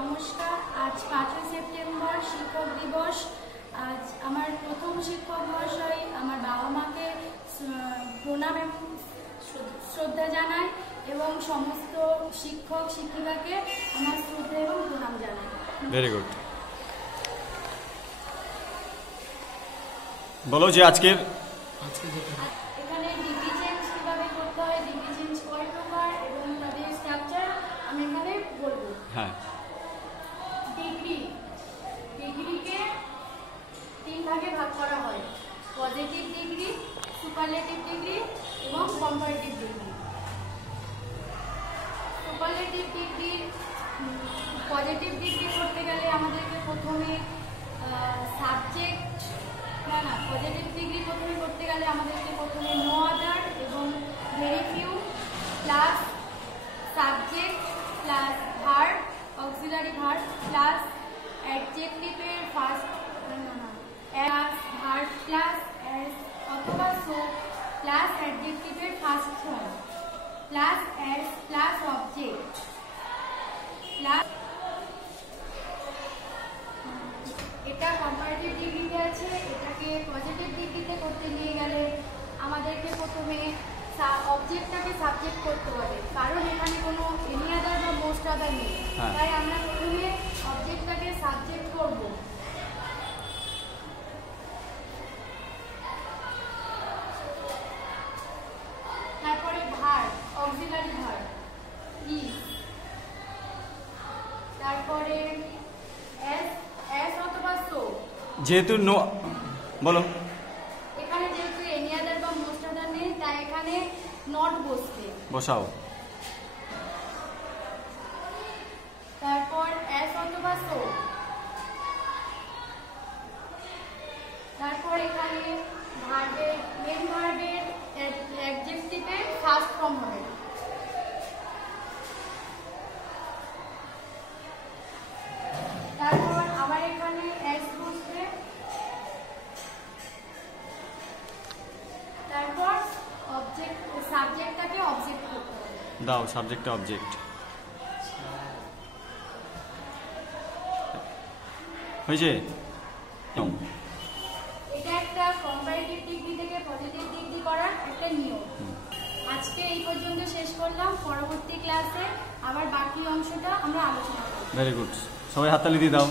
নমস্কার, আজ 5ই সেপ্টেম্বর শিক্ষক দিবস। আজ আমার প্রথম শিক্ষক মহাশয় আমার বাবা মাকে প্রণাম এবং শ্রদ্ধা জানাই এবং সমস্ত শিক্ষক শিক্ষিকাকে আমার শ্রদ্ধা এবং প্রণাম জানাই। Very good. বলো যে আজকের এখানে ডিগ্রি চেঞ্জ কিভাবে করতে হয়, ডিগ্রি চেঞ্জ কয় প্রকার এবং তাদের স্ট্রাকচার আমি এখানে বলবো। হ্যাঁ, ডিগ্রিকে 3 ভাগে ভাগ করা হয়: পজিটিভ ডিগ্রি, সুপারলেটিভ ডিগ্রি এবং comparative degree. Superlative degree, positive degree করতে গেলে আমাদেরকে প্রথমে পজিটিভ ডিগ্রি করতে গেলে আমাদেরকে প্রথমে নো আদার এবং very few plus subject plus verb, auxiliary verb plus অ্যাডজেক্টিভের first plus verb plus as অথবা সো প্লাস অ্যাডজেক্টিভের first form plus as plus object plus. এটা কম্পারেটিভ ডিগ্রিতে আছে। এটাকে পজিটিভ ডিগ্রিতে করতে নিয়ে গেলে আমাদেরকে প্রথমে অবজেক্টটাকে সাবজেক্ট করতে হবে, কারণ এখানে কোনো এনি আদার বা মোস্ট আদার নেই। তাই আমরা প্রথমে অবজেক্টটাকে সাবজেক্ট করব। তারপরে ভার্ব, অক্সিলারি ভার্ব ইজ, তারপরে এস অথবা সো। যেহেতু নো, বলো। এখানে যেহেতু এনি আদার বা মোস্ট আদার নেই তাই এখানে নট বসবে, বসাও। তারপর এস অথবা সো। তারপর এখানে ভার্বের মেন ভার্বের অ্যাডজেক্টিভের ফার্স্ট ফর্ম হবে। তারপর আবার এখানে এস বসবে। তারপর অবজেক্ট, সাবজেক্টটাকে অবজেক্ট করতে হবে। দাও সাবজেক্টটা অবজেক্ট হয়েছে। এটা একটা কম্পারেটিভ ডিগ্রি থেকে পজিটিভ ডিগ্রি করার একটা নিয়ম। আজকে এই পর্যন্ত শেষ করলাম। পরবর্তী ক্লাসে আবার বাকি অংশটা আমরা আলোচনা করব। ভেরি গুড, সবাই হাততালি দিয়ে দাও।